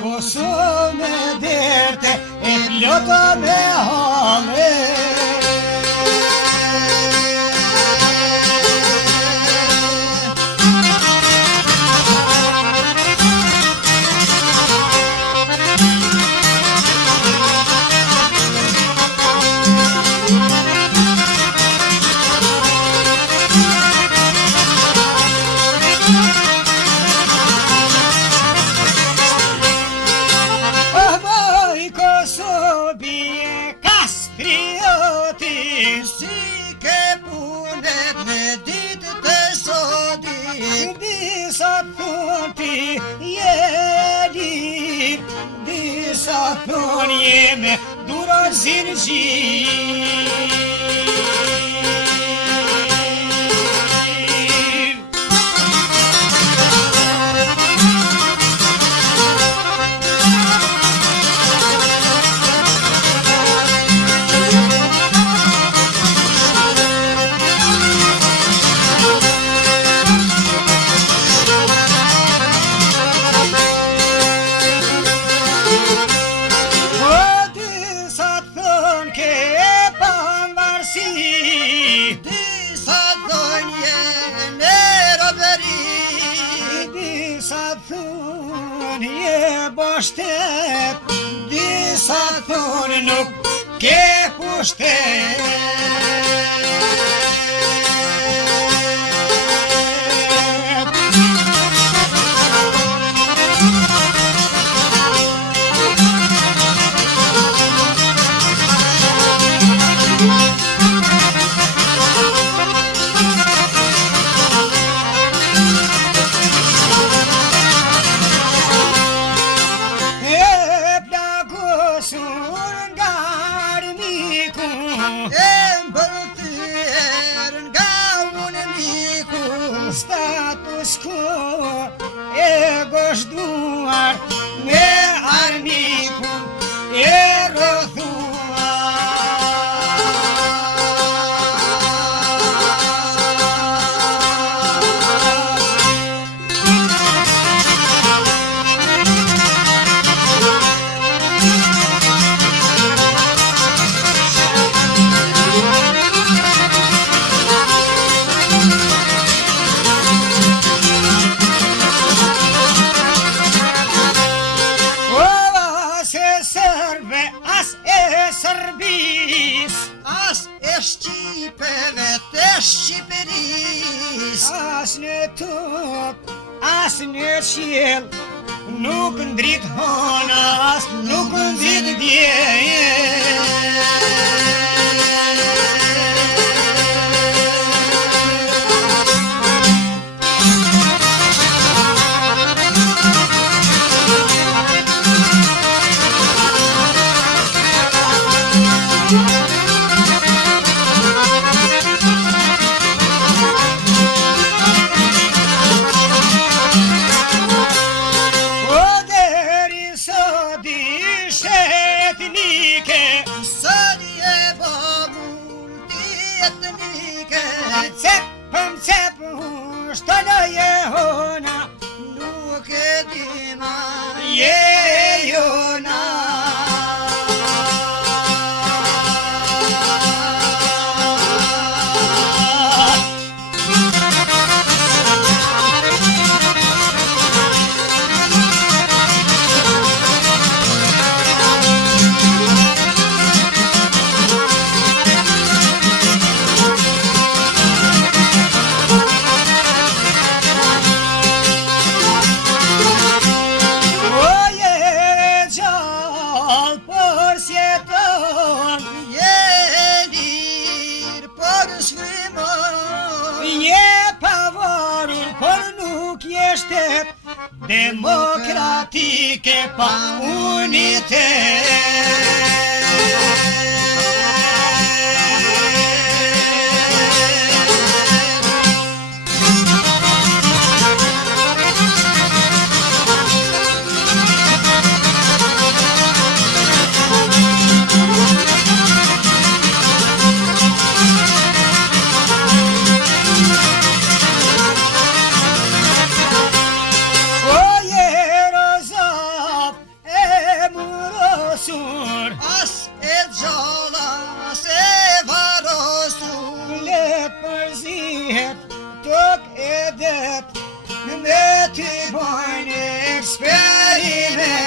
Plagosu me derte e plota me hame. Thon jeme dura zirgjir. Bashtet, disa thonë nuk ke pushtet. Status quo e gosduar me armiku e as e Shqipeve të Shqiperis, as në tok, as në qiell, nuk ndrit honas, nuk ndrit dje. Cepëm shtonë jehona, nuk e dima jehona. Demokratike pa unitet. të bojnë eksperiment.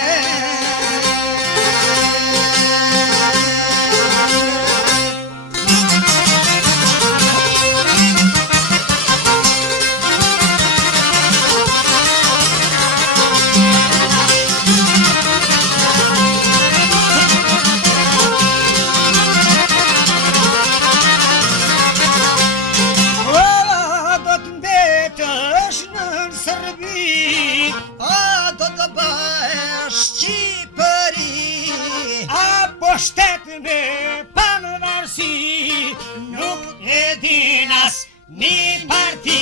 Shtet me pavarësi nuk e din as një parti.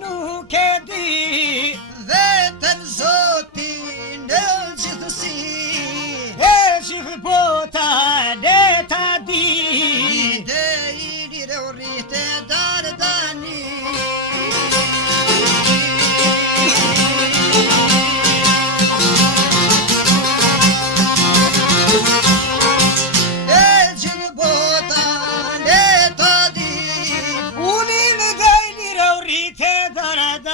Nuk e di vetën Zotin e gjithësi, e gjithë bota ne ta di, ide i lirë u rritë dardani. E gjithë bota ne ta di, unin dhe i lirë u rritë dardani.